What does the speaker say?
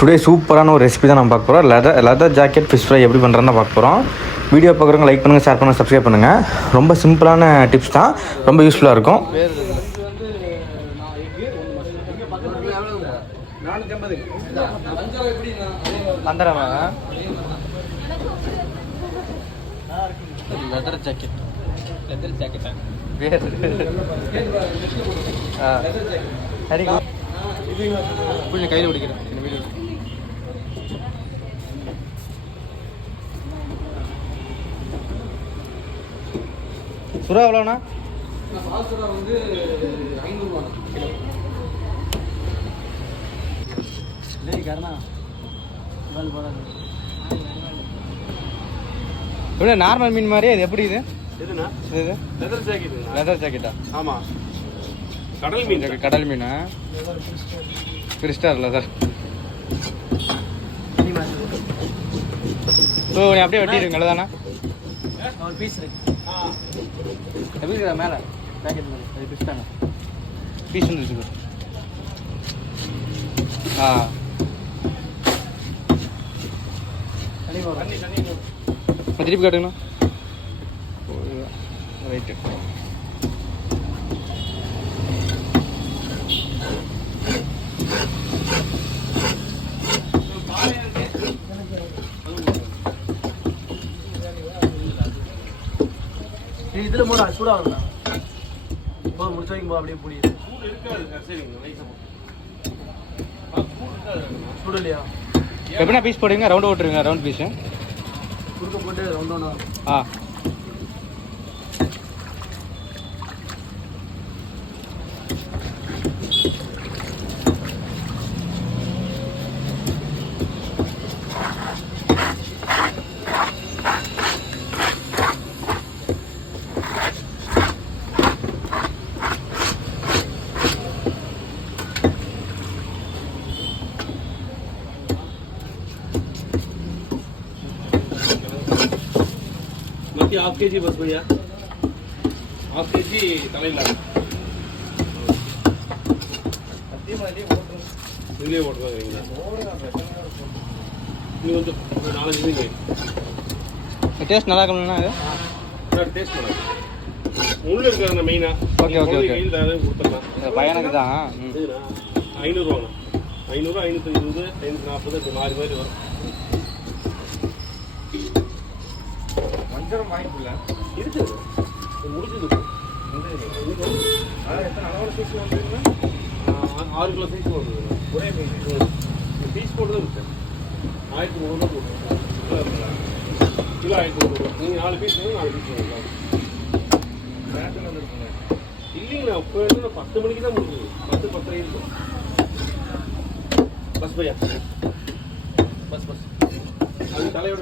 Today சூப்பரான ஒரு recipe தான் நம்ம பார்க்க போகிறோம். லெதர் ஜாக்கெட் ஃபிஷ் ஃப்ரை எப்படி பண்ணுறதுன்னு பார்க்க போகிறோம். வீடியோ பார்க்குறவங்க லைக் பண்ணுங்கள், ஷேர் பண்ணுங்கள், சப்ஸ்கிரைப் பண்ணுங்கள். ரொம்ப சிம்பிளான டிப்ஸ் தான், ரொம்ப யூஸ்ஃபுல்லாக இருக்கும். லெதர் ஜாக்கெட் கொஞ்சம் கையில் பிடிக்கிறேன். சுறா எவ்வளோண்ணா? சுறா வந்து 500 கிலோ. நார்மல் மீன் மாதிரி அது எப்படி? இது லெதர் ஜாக்கெட்டா? ஆமாம், கடல் மீனா? Crystal leather. ஸோ நீ அப்படியே வெட்டிடுங்க தானே? ஒரு பீஸ் எப்படி மேலே பேக்கெட் மேலே அது பிடிச்சிட்டாங்க. பீஸ் வந்துருச்சு. திருப்பி காட்டுங்கண்ணா. ரைட்டு. இதில் மூணு சூடாக முடிச்சு வைக்கும் போது அப்படியே புரியுது. சூடு இல்லையா? எப்படின்னா பீஸ் போடுங்க, ரவுண்ட் ஓட்டுருங்க. ரவுண்ட் பீஸு குறுக்க போட்டு ரவுண்ட் ஒன்றா. हाफ के जी बस भैया, हाफ के जी तमिल டேஸ்ட் நல்லா இருக்கும்னா டேஸ்ட் நல்லா உள்ள இருக்காங்க மெயினா. ஓகே ஓகே ஓகே கொடுத்துடலாம். பையனுக்கு தான் 500 வாங்கணும். 500, 520, 540 மாறி மாறி வரும். வஞ்சரம் வாங்கிக்கல இருக்குது முடிஞ்சது. அளவோட சைஸ் வந்துருக்குன்னா 6 கிலோ சைஸ் வந்துருக்குண்ணா. ஒரே மீன் பீஸ் போட்டு தான் இருக்கு. 1300 போட்டு கிலோ 1300. நீங்கள் 4 பீஸ் 4 பீஸ் வாங்கிக்கலாம். ரேட்டு வந்துருக்குங்க இல்லைங்கண்ணா. இப்போ வந்து 10 மணிக்கு தான் முடிஞ்சது. 10-10:30 இருக்கும். பஸ் பையா பஸ் அது தலையோட